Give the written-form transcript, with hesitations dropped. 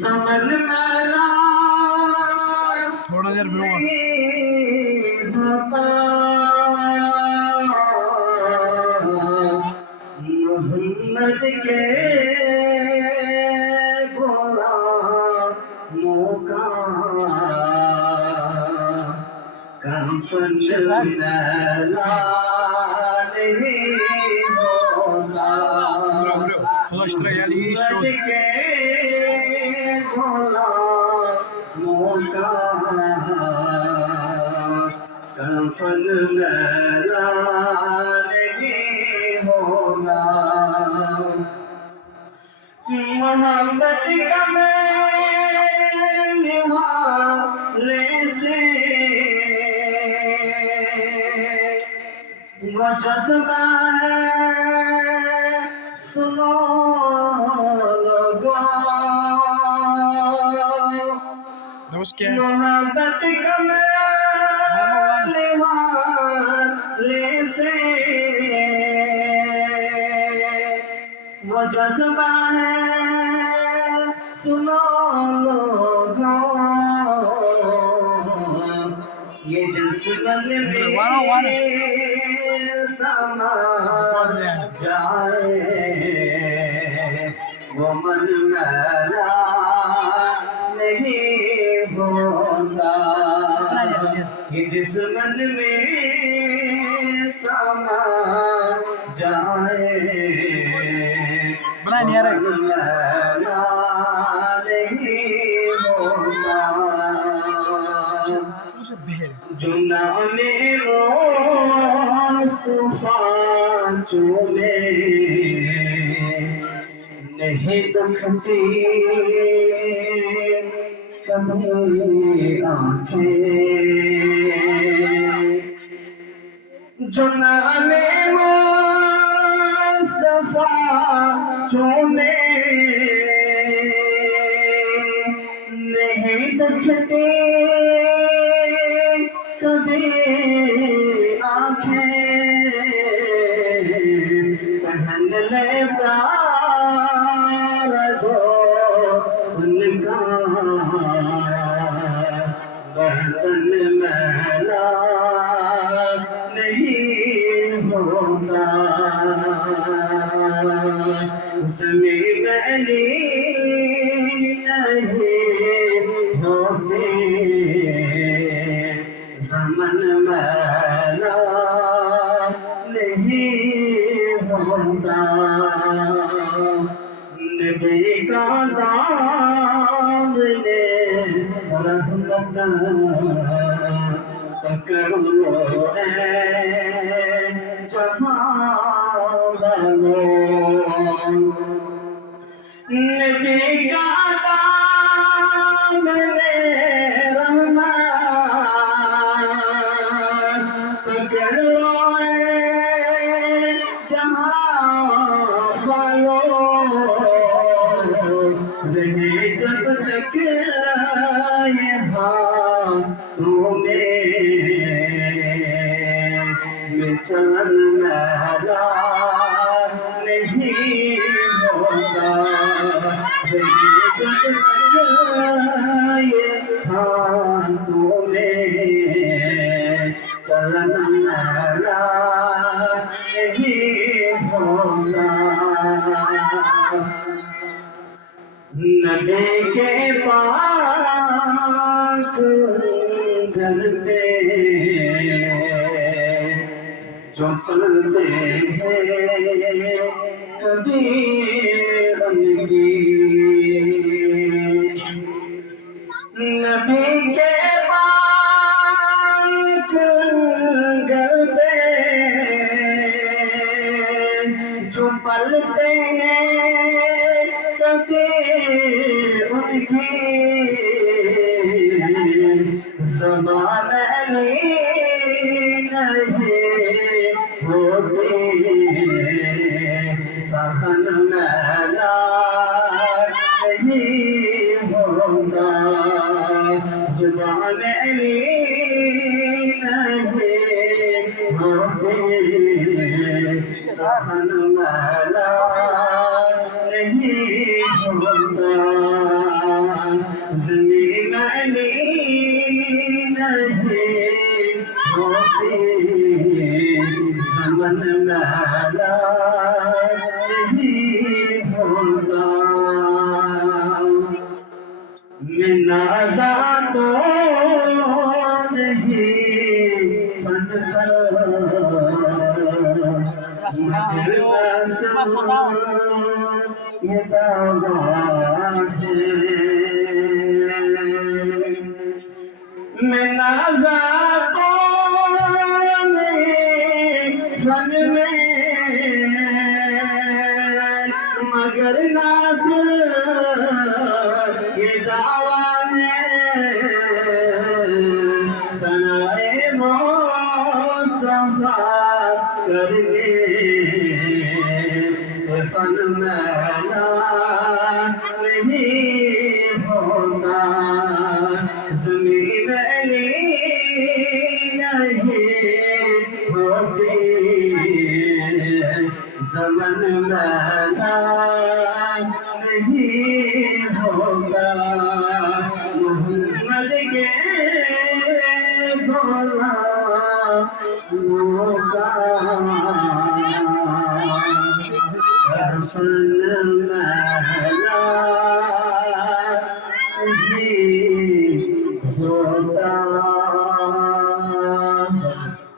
समन मैला थोड़ा देर होता मोहम्मद के भोला मौका कंफन मैला नहीं होता Çalıştıra geldi şu. कंफन मैला नहीं होगा मोहब्बत का निवाले से वो जज्बा है सुनो लोगों नमस्कार. मोहब्बत कमाल वाले से वो जज्बा है सुनो लोगों ये जज्बत में समा जाए वो मन मेरा नहीं होता ये जिस मन में समा जाए Bırak yere. वो मन मेरा नहीं होता जो नामे मुस्तफा चूमे नहीं दुखती कभी आँखें जो नामे मुस्तफा चूमे नहीं दुखती कभी आँखें पहन ले प्यार जो उनका बर्तन मैला नहीं होगा उसमें मैली नहीं होते समन मैला नहीं होता नबी का दामने रहमत पकड़ो है जहाँ बनो नबी का दामने पकड़ो जहाँ वालो रहे जब तक ये हाथों में चलन मैला नहीं होगा रहे जब तक ये हाथों में चलन मैला नहीं होगा नबी के पाक घर पे जो चलते हैं कभी उनकी नबी के पाक घर पे जो पलते हैं कभी उनकी ज़बान नहीं होती सखन मैला नहीं होगा ज़बान नहीं होती सखन मैला नवाजा तो नहीं ये दावा है मैं नाजा तो नहीं फन में मगर नासिर ये दावा है सनाए मुस्तफा करने से फन मैला नहीं होगा ज़मीन मैली नहीं होती ज़मन मैला नहीं होगा मोहम्मद के भोला होगा कफन मैला